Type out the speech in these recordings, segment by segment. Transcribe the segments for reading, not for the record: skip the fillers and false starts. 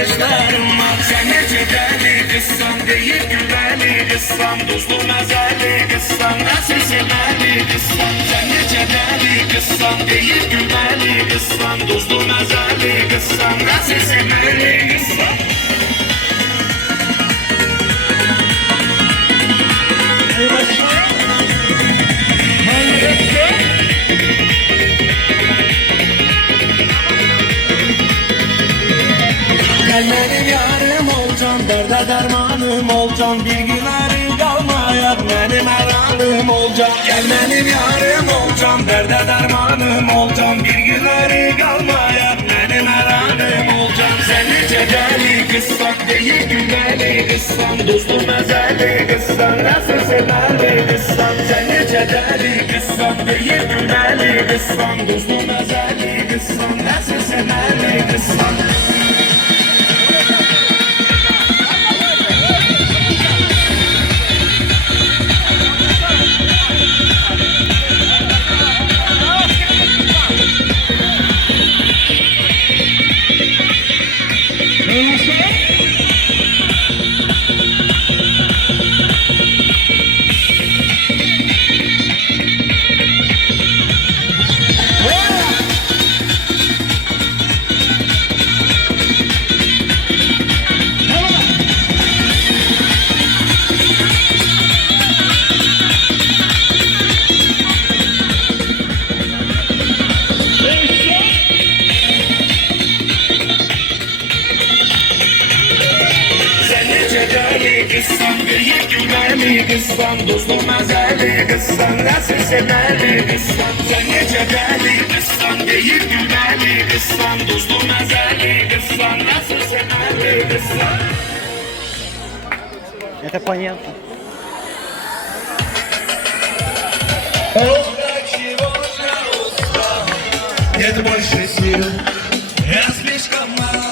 bakışlarım var. Sen nece deli kızsan, deyip güveli kızsan, tuzlu mezeli kızsan, nasıl sevmeli kızsan. Sen nece deli kızsan, deyip güveli kızsan, tuzlu mezeli kızsan, nasıl sevmeli kızsan. Gel benim yarım olacaksın, derde dermanım olacaksın, bir gün ayrı kalmayak benim aranım olacaksın. Gel benim yarım olacaksın, derde dermanım olacaksın, bir gün ayrı kalmayak benim aranım olacaksın. Sen nece deli kızsan, değil güveli kızsan, tuzlu mezeli kızsan, nasıl sevmeli kızsan. Sen nece deli kızsan, değil güveli kızsan, tuzlu mezeli kızsan, nasıl sevmeli kızsan. Kızsan, büyük güvenli kızsan, tuzlu mezeli kızsan, nasıl sevmeli kızsan. Sen nece deli kızsan, büyük güvenli kızsan, tuzlu mezeli kızsan, nasıl sevmeli kızsan. Это понятно. Нет больше сил, я слишком мал.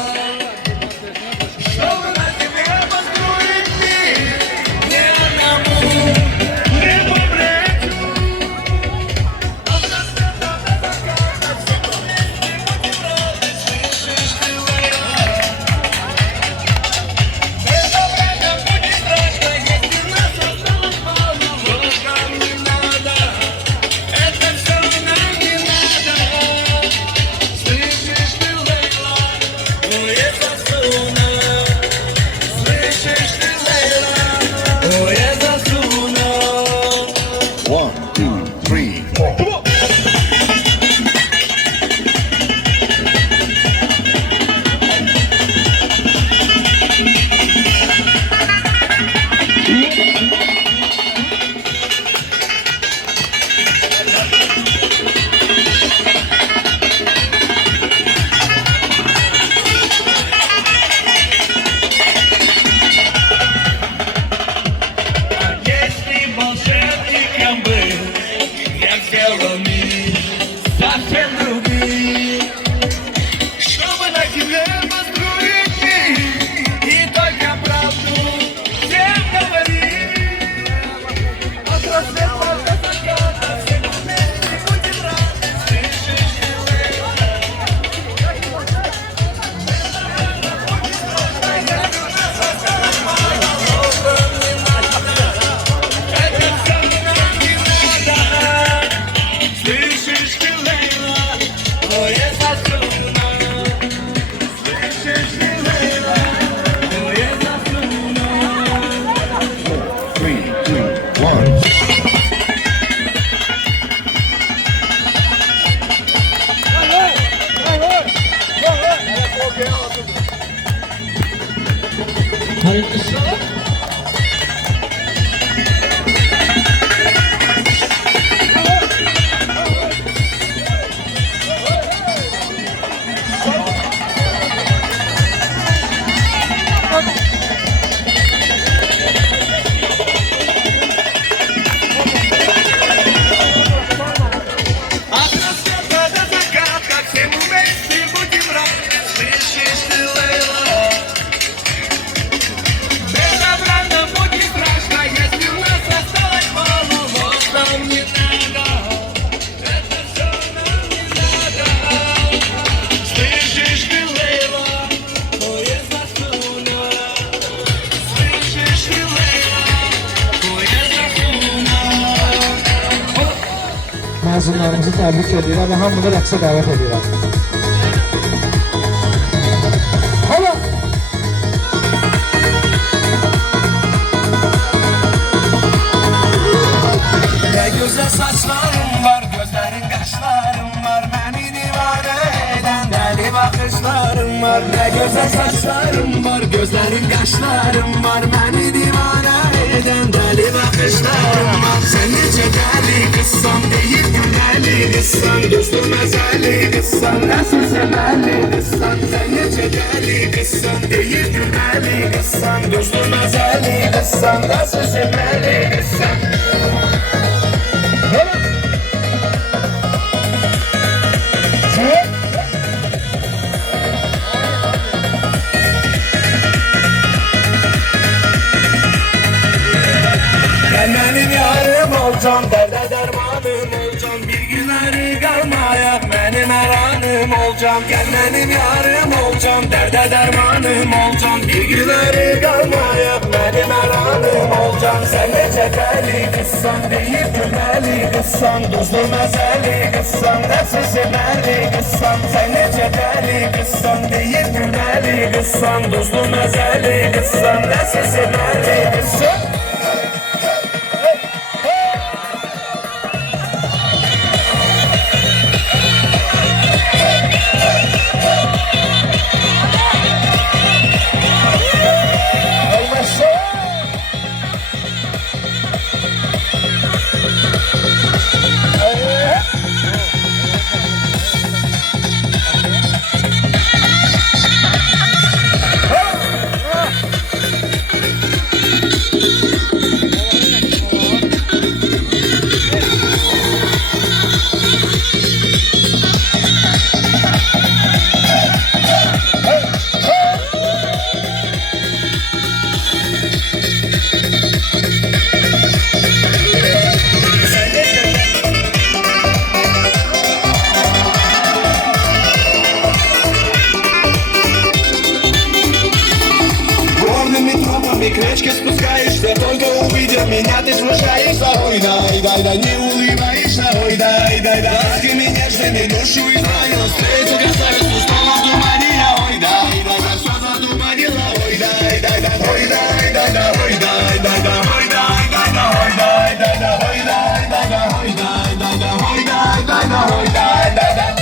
təbrik edirəm və hamını rəqsə dəvət edirəm. Hala! Ne güzel saçlarım var, gözlerin kaşlarım var, beni divane eden deli bakışlarım var. Ne güzel saçlarım var, gözlerin kaşlarım var, beni divane eden deli bakışlarım var. Sen nece deli kızsan, değil gülmeli kızsan, dostum ezeli kızsan, nasıl sevmeli kızsan. Sen nece deli kızsan, değil gülmeli kızsan, dostum ezeli kızsan, nasıl sevmeli kızsan. Sen benim yarım olacaksın, derde dermanım olacaksın. Bir günleri kalmaya benim eranım olacaksın. Gel benim yarım olacaksın, derde dermanım olacaksın. Bir günleri kalmaya benim eranım olacaksın. Sen de çeteli kızsan, değil gülmeli kızsan, tuzlu mezeli kızsan, nefsi sevmeli kızsan. Sen de çeteli kızsan, değil gülmeli kızsan, tuzlu mezeli kızsan, nefsi sevmeli kızsan. И крючки спускаешься, только увидев меня, ты смущаешься. Ой, дай, дай, дай, не улыбаешься. Ой, дай, дай, дай, ласками нежными душу изранила. Встречу красавицу, снова в тумане. Ой, дай, дай, дай, все затуманила. Ой, дай, дай, дай, ой, дай, дай, дай, ой, дай, дай, дай, ой, дай, дай, дай, ой, дай, дай, дай, ой, дай, дай, дай, ой, дай, дай, дай, ой, дай, дай, дай, ой, дай, дай, дай.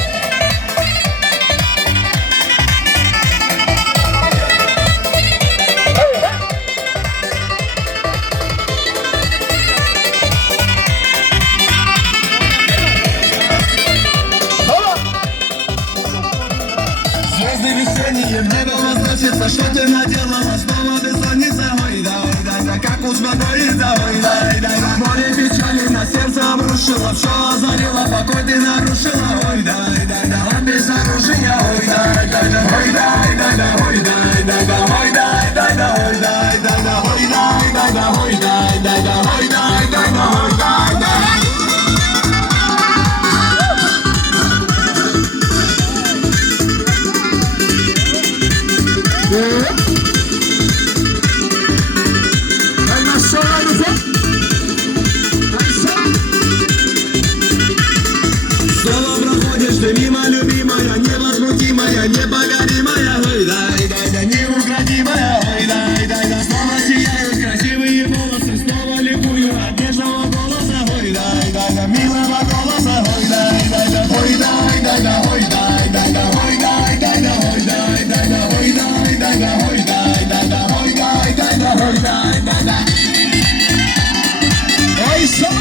Весеннее небо возносится, что ты наделала, снова бессонница. Ой, дай, дай, дай, как успокоиться. Ой, дай, дай, дай, море печали на сердце обрушила, все озарила, покой ты нарушила. Ой, дай, дай, дай, без оружия. Ой, дай, дай, дай, ой, дай, дай, дай, ой, дай, дай, дай, ой, дай, дай, дай, ой, дай, дай, дай, ой, дай, дай, дай, ой, дай, дай, дай, ой, дай, дай, дай, ой, дай, дай. Снова проходишь ты мимо, любимая, невозмутимая, непогоримая. Ой, дай, дай, дай, неукротимая. Ой, дай, дай, дай, снова сияют красивые волосы, снова ликую от нежного голоса. Ой, дай, дай, дай, милого голоса. Ой, дай, дай, дай, ой, дай, дай, дай, ой, дай, дай, дай, ой, дай, дай, дай, ой, дай, дай, дай, ой, дай, дай, дай, ой, дай, дай, дай, ой, дай, дай, дай, ой, дай, дай, дай. Ой, сон!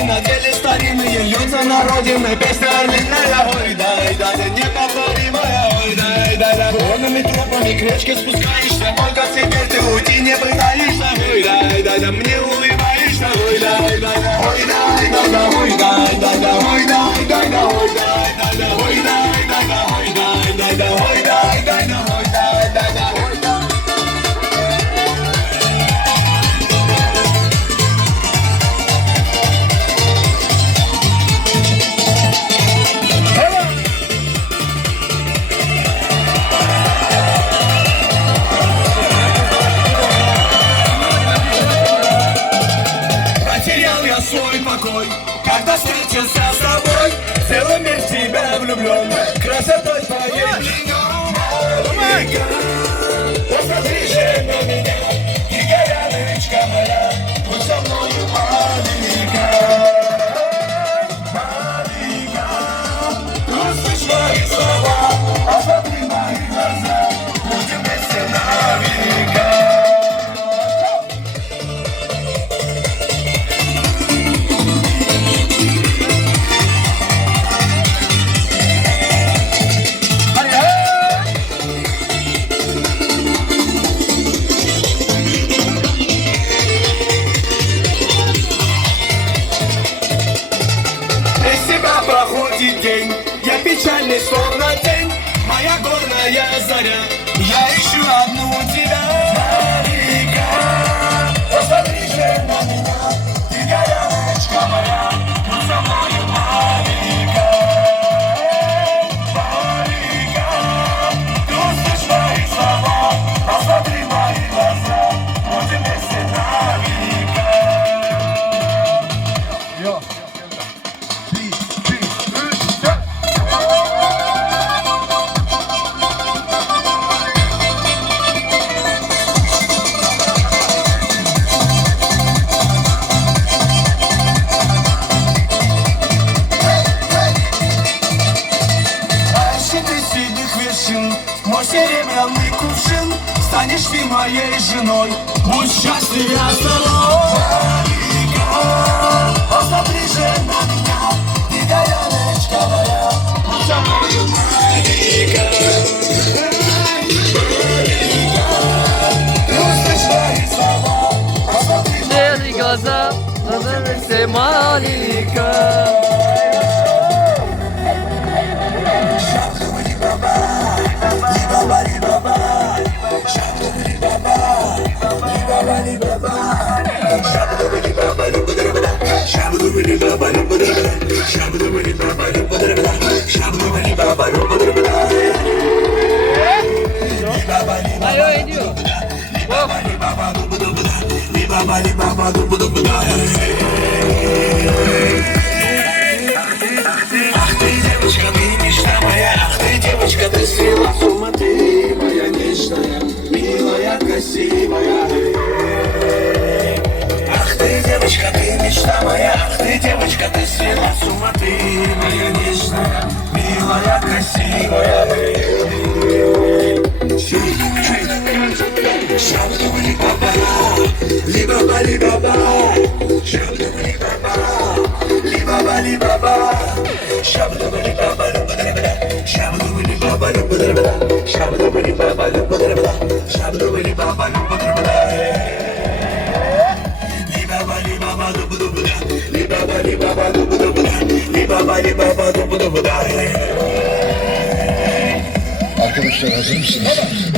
На деле старинные льются на родине песня орлиная. Ой, дай, дай, дай, неповторимая. Ой, дай, дай, дай, горными тропами к речке спускаешься, только теперь ты уйти не пытаешься. Ой, дай, дай, дай, мне улыбаешься. Ой, дай, дай, дай, ой, дай, дай, дай, ой, дай, дай, дай, ой, дай, дай, дай, ой, дай, дай, дай, ой, дай, дай, дай, ой, дай, дай, дай, ой, дай, дай, дай, ой, дай, дай, дай, ой, дай. влюблен красотой твоей. Малика, посмотри же на меня, тихая нычка моя, будь со мною, Малика. Малика, услышь мои слова, посмотри мои глаза, будем вместе на века. День, я печальный, словно тень, моя горная заря, я ищу одну тебя. Малика, посмотри же на меня, ты горячка моя, будь со мною, Малика. Малика, ты услышь мои слова, посмотри мои глаза, будем вместе на века. Мой серебряный кувшин, станешь ты моей женой, будь счастлив я с тобой. Малика, посмотри же на меня, ты горяночка моя, будь со мною, Малика. Малика, ты услышь мои слова, посмотри Серые глаза, все Малика. Ayo ediyor. Ах ты, девочка, ты мечта моя, ах ты, девочка, ты свела с ума, ты моя нежная, милая, красивая. Ах ты, девочка, ты мечта моя, ах ты, девочка, ты свела с ума, ты моя нежная, милая, красивая. Шабдабали-баба, либаба-либаба, шабдабали-баба, либаба-либаба, шабдабали-баба, шабдабали-баба, шабдабали-баба, шабдабали-баба, Arkadaşlar hazır mısınız?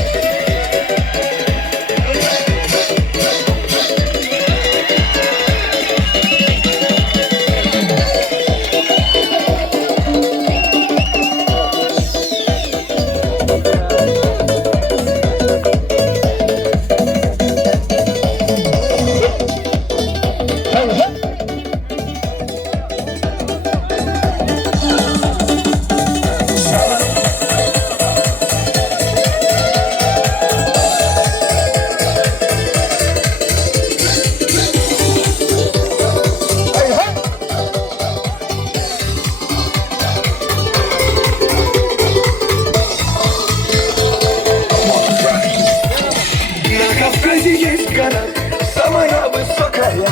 самая высокая,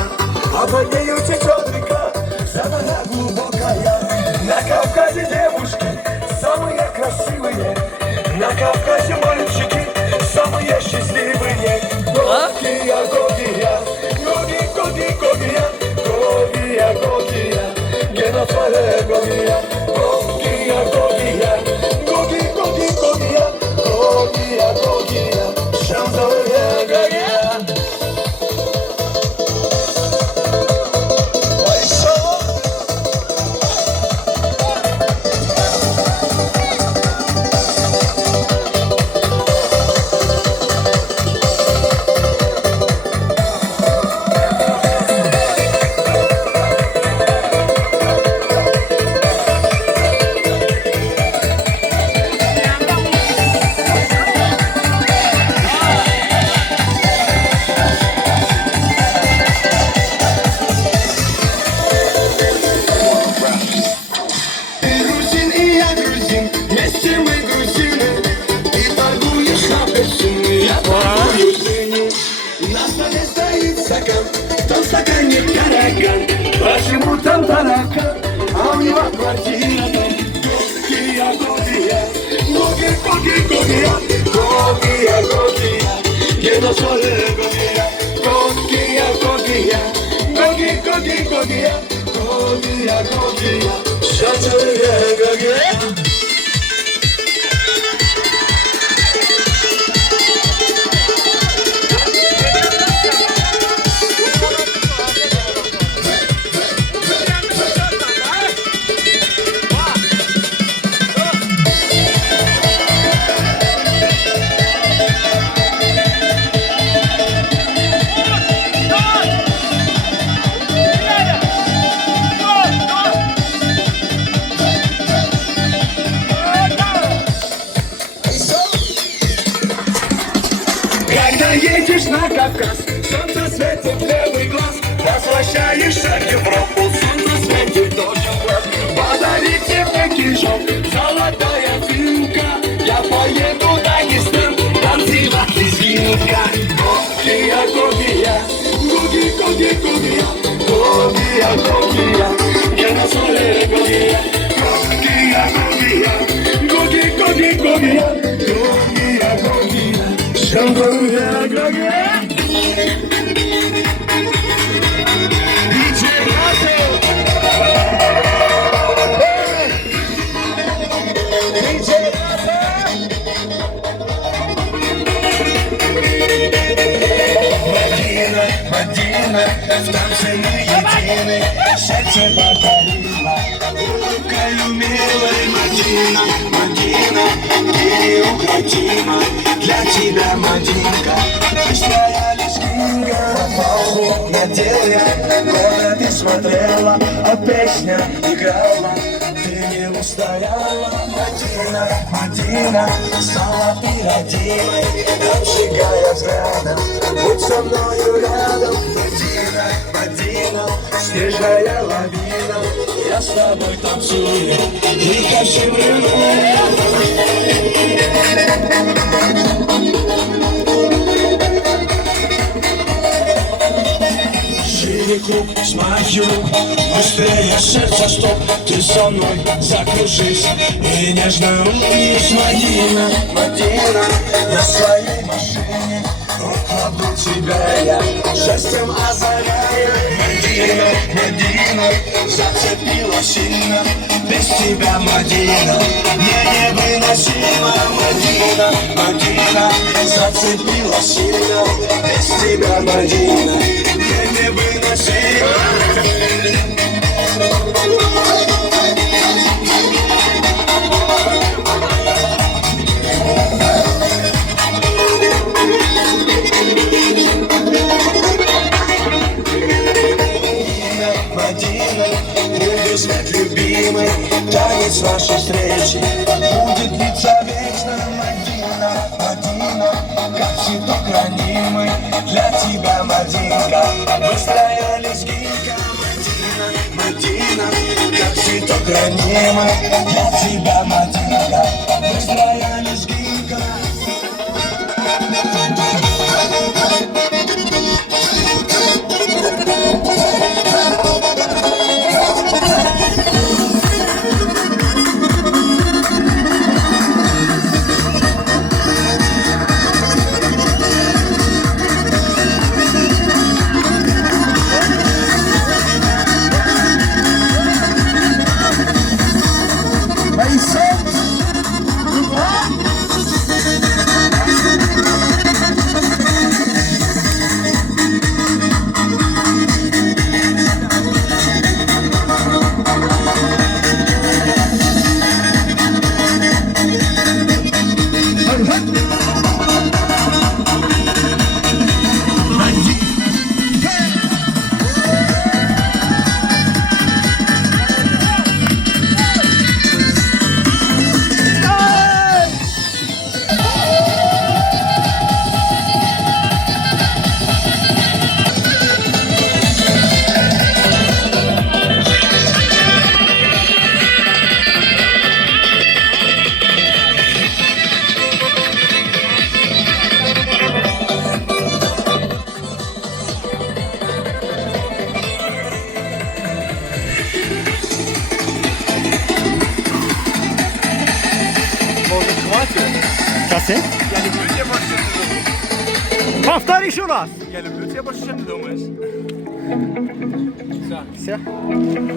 а под нею течет река, самая глубокая. На Кавказе девушки самые красивые, на Кавказе мальчики самые счастливые. Гогия, Гогия, Гоги, Гоги, Гогия, Гогия, Гогия, Генофале, Гогия, Гогия, Гогия, Гоги, Гоги, Гогия, Гогия, Гогия, Шамзалия, Гогия. мы грузины, ты торгуешь апельсины, я торгую дыню. На столе стоит стакан, в том стакане таракан. Почему там таракан, а у него квартира там? Гогия, Гогия, Гоги, Гоги, Гогия, Гогия, Гогия, que no soy de Gogía, Gogía, Gogía, Gogi, Gogi, Gogía, Gogía, Gogía, yo soy de Gogía. Когда едешь на Кавказ, солнце светит в левый глаз, возвращаешься в Европу, солнце светит тоже в глаз. Подарите мне кишок, золотая финка, я поеду в Дагестан, танцевать лезгинка. Гогия, Гогия, Гоги, Гоги, Гогия, Гогия, Гогия, я на соле Гогия. Гогия, Гогия, Гоги, Гоги, Гогия, Гогия, Гогия. Шампанское, Гогия. Диджей Растер. Диджей Растер. Мадина, Мадина, в танце мы едины, сердце покорило улыбкою милой. Мадина, Мадина, ты неукротима, для тебя, Мадинка, быстрая лезгинка. Паузу надел я, года ты смотрела, а песня играла, ты не устояла. Мадина, Мадина, стала ты родимой, обжигая взглядом, будь со мною рядом. Мадина, Мадина, снежная лавина, я с тобой танцую и ко всем ревную. Шире круг, смотрю, быстрее сердце, стоп, ты со мной закружись и нежно улыбнись. Мадина, Мадина, на своей машине укладу тебя я, жестом озаряю. Мадина, Мадина, зацепила сильно, без тебя, Мадина, мне невыносимо. Мадина, Мадина, зацепила сильно, без тебя, Мадина, мне невыносимо. Мадина, любезный, любимый, танец нашей встречи будет длиться вечно. Мадина, Мадина, как цветок ранимый, для тебя, Мадинка, быстрая лезгинка. Мадина, Мадина, как цветок ранимый, для тебя, Мадинка, быстрая лезгинка. Vai, Santos! Kaset? Ludzie właśnie Повтори еще раз. ludzie właśnie думаешь. Все.